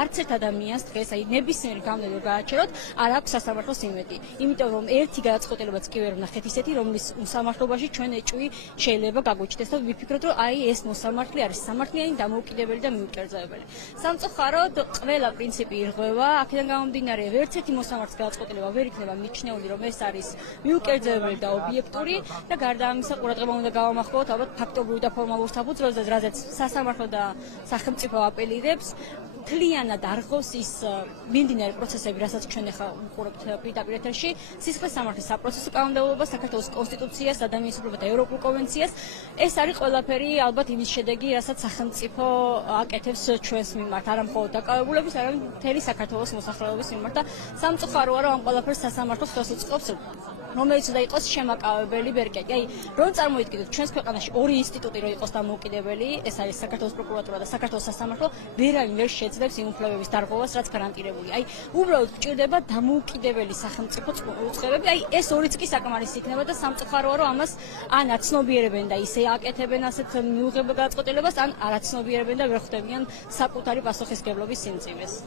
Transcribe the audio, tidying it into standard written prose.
არც ერთ ადამიანს დღეს აი ნებისმიერი გავლენა გააჩეროთ, არ აქვს სასამართლოს იმედი. იმიტომ რომ ერთი გადაწყვეტილებაც კი ვერ ვნახეთ ისეთი, რომლის მოსამართლობაში ჩვენ ეჭვი შეიძლება გაგვიჩნდეს და ვიფიქროთ, რომ აი ეს მოსამართლე არის სამართლიანი, დამოუკიდებელი და მიუკერძოებელი. სამწუხაროდ ყველა პრინციპი ირღვევა, აქედან გამომდინარე, ვერც ერთი მოსამართლის გადაწყვეტილება ვერ იქნება მიჩნეული, რომ ეს არის მიუკერძოებელი და ობიექტური და გარდა ამისა ყურადღება უნდა გავამახვილოთ ალბათ ფაქტობრივ და ფორმალურ საფუძველზე, რაზეც სასამართლო და სახელმწიფო აპელირებს. Მთლიანად არ ღვევს ის მიმდინარე პროცესები, რასაც ჩვენ ახლა ვუყურებთ პირდაპირ ეთერში, სისხლის სამართლის საპროცესო კანონმდებლობა, საქართველოს კონსტიტუციას, ადამიანის უფლებათა ევროპულ კონვენციას. ეს არის ყველაფერი ალბათ იმის შედეგი, რასაც სახელმწიფო აკეთებს ჩვენს მიმართ, არა მხოლოდ დაკავებულების, არამედ მთელი საქართველოს მოსახლეობის მიმართ და სამწუხაროა, რომ ამ ყველაფერს სასამართლო ხელს უწყობს, რომელიც უნდა იყოს შემაკავებელი ბერკეტი. აი, რომ წარმოვიდგინოთ, ჩვენს ქვეყანაში ორი ინსტიტუტი რო იყოს დამოუკიდებელი, ეს არის საქართველოს პროკურატურა და საქართველოს სასამართლო, ვერავინ ვერ შეძლებს იმ უფლებების დარღვევას, რაც გარანტირებული. აი, უბრალოდ გჭირდება დამოუკიდებელი სახელმწიფო უწყებები. აი, ეს ორიც კი საკმარისი იქნება და სამწუხაროა, რომ ამას ან აცნობიერებენ და ისე აკეთებენ ასეთ მიუღებელ გადაწყვეტილებას, ან არ აცნობიერებენ და ვერ ხვდებიან საკუთარი პასუხისმგებლობის სიმძიმეს.